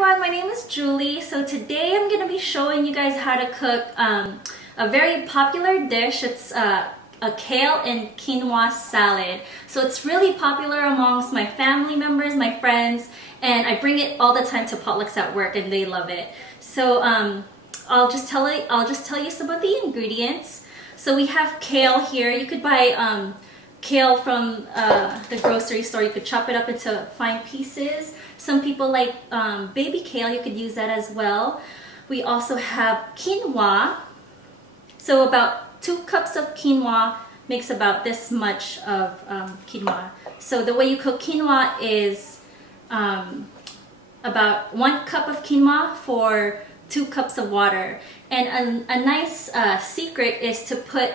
everyone, my name is Julie. So today I'm going to be showing you guys how to cook a very popular dish. It's a kale and quinoa salad. So it's really popular amongst my family members, my friends, and I bring it all the time to potlucks at work and they love it. So I'll just tell you some of the ingredients. So we have kale here. You could buy kale from the grocery store. You could chop it up into fine pieces. Some people like baby kale. You could use that as well. We also have quinoa. So about 2 cups of quinoa makes about this much of quinoa. So the way you cook quinoa is about 1 cup of quinoa for 2 cups of water. And a nice secret is to put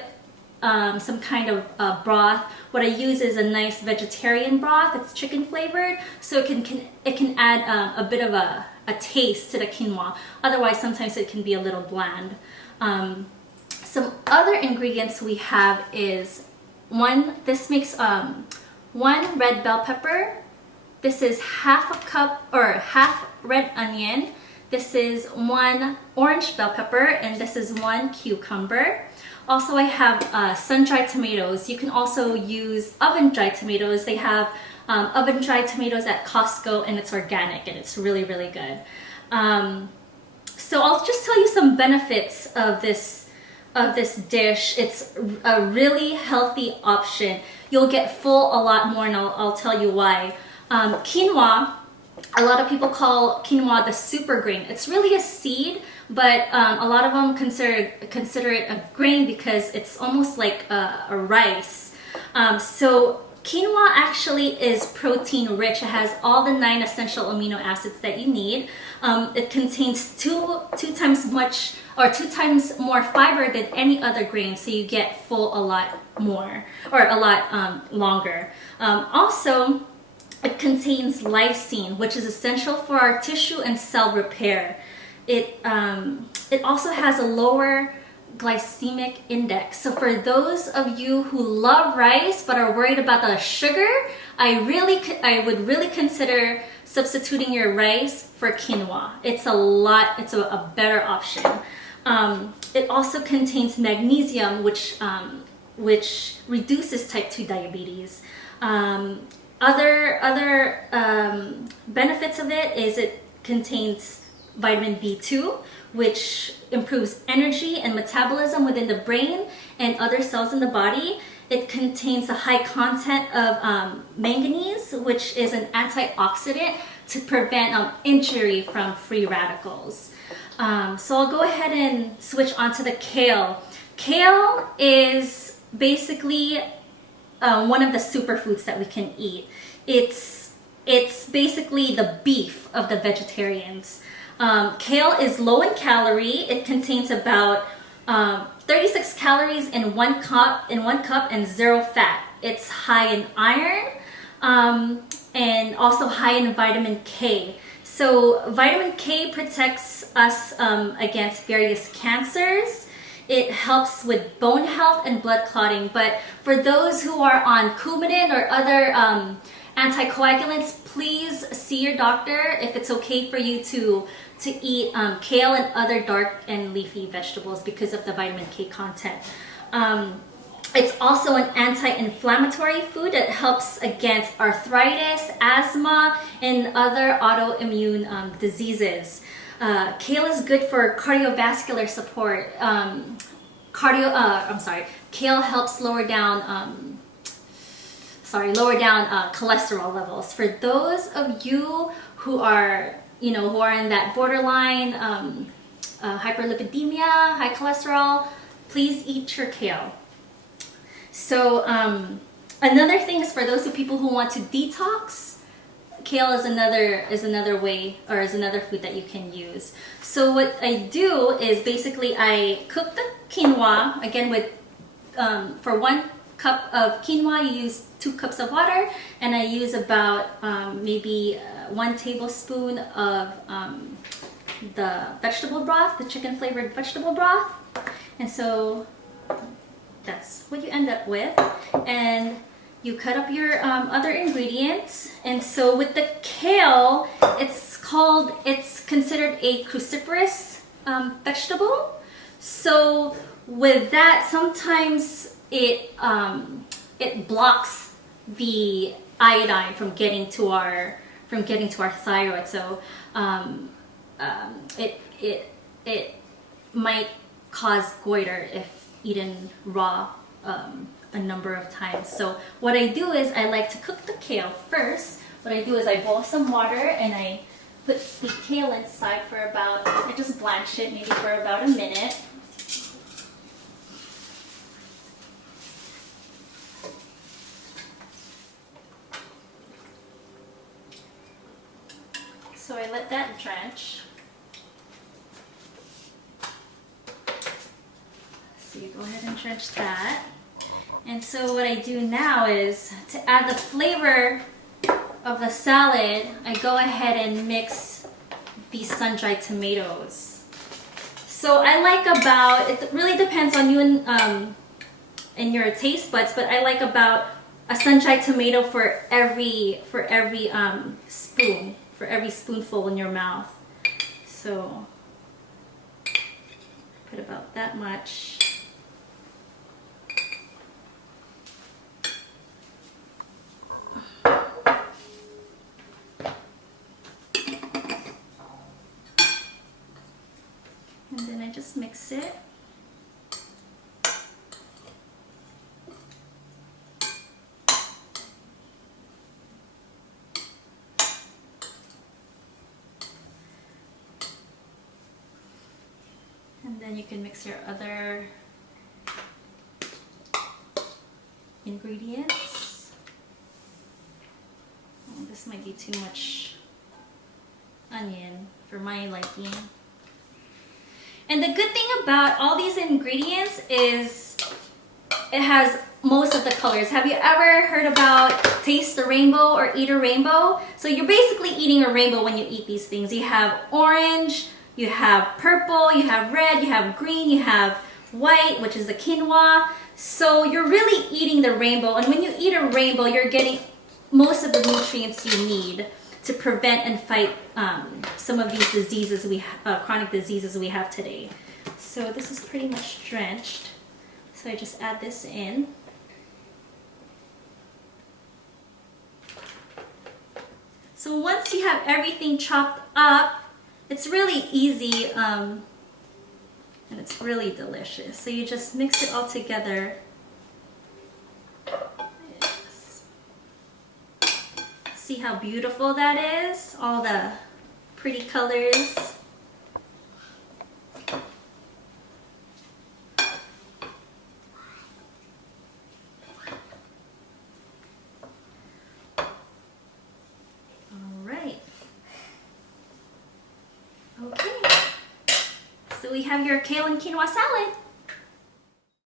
some kind of broth. What I use is a nice vegetarian broth. It's chicken flavored, so it can add a bit of a taste to the quinoa. Otherwise, sometimes it can be a little bland. Some other ingredients we have is this makes 1 red bell pepper. This is half a cup or half red onion. This is 1 orange bell pepper, and this is 1 cucumber. Also, I have sun-dried tomatoes. You can also use oven-dried tomatoes. They have oven-dried tomatoes at Costco, and it's organic, and it's really, really good. So I'll just tell you some benefits of this dish. It's a really healthy option. You'll get full a lot more, and I'll tell you why. Quinoa, a lot of people call quinoa the super grain. It's really a seed, but a lot of them consider it a grain because it's almost like a rice. So quinoa actually is protein rich. It has all the 9 essential amino acids that you need. It contains two times more fiber than any other grain, so you get full a lot more, or a lot longer. Also, it contains lysine, which is essential for our tissue and cell repair. It also has a lower glycemic index. So for those of you who love rice but are worried about the sugar, I would really consider substituting your rice for quinoa. It's a better option. It also contains magnesium, which reduces type 2 diabetes. Other benefits of it is it contains vitamin B2, which improves energy and metabolism within the brain and other cells in the body. It contains a high content of manganese, which is an antioxidant to prevent injury from free radicals. So I'll go ahead and switch onto the kale. Kale is basically one of the superfoods that we can eat. It's basically the beef of the vegetarians. Kale is low in calorie. It contains about 36 calories in 1 cup and 0 fat. It's high in iron and also high in vitamin K. So vitamin K protects us against various cancers. It helps with bone health and blood clotting. But for those who are on Coumadin or other anticoagulants, please see your doctor if it's okay for you to eat kale and other dark and leafy vegetables because of the vitamin K content. It's also an anti-inflammatory food that helps against arthritis, asthma, and other autoimmune diseases. Kale is good for cardiovascular support. Kale helps lower down cholesterol levels. For those of you who are in that borderline hyperlipidemia, high cholesterol, please eat your kale. So another thing is for those people who want to detox. Kale is another way, or is another food that you can use. So what I do is basically I cook the quinoa again with for 1 cup of quinoa you use 2 cups of water, and I use about maybe 1 tablespoon of the vegetable broth, the chicken flavored vegetable broth, and so that's what you end up with. And you cut up your other ingredients. And so with the kale, it's considered a cruciferous vegetable. So with that, sometimes it blocks the iodine from getting to our thyroid. So it might cause goiter if eaten raw a number of times. So what I do is I like to cook the kale first. What I do is I boil some water and I put the kale inside for about, I just blanch it maybe for about a minute. So I let that drench. So you go ahead and drench that. And so what I do now is to add the flavor of the salad, I go ahead and mix these sun-dried tomatoes. So I like about, it really depends on you and your taste buds, but I like about a sun-dried tomato for every spoon, for every spoonful in your mouth. So put about that much. And then I just mix it. And then you can mix your other ingredients. Oh, this might be too much onion for my liking. And the good thing about all these ingredients is it has most of the colors. Have you ever heard about taste the rainbow or eat a rainbow? So you're basically eating a rainbow when you eat these things. You have orange, you have purple, you have red, you have green, you have white, which is the quinoa. So you're really eating the rainbow. And when you eat a rainbow, you're getting most of the nutrients you need to prevent and fight some of these diseases chronic diseases we have today. So this is pretty much drenched. So I just add this in. So once you have everything chopped up, it's really easy and it's really delicious. So you just mix it all together. See how beautiful that is? All the pretty colors. All right. Okay. So we have your kale and quinoa salad.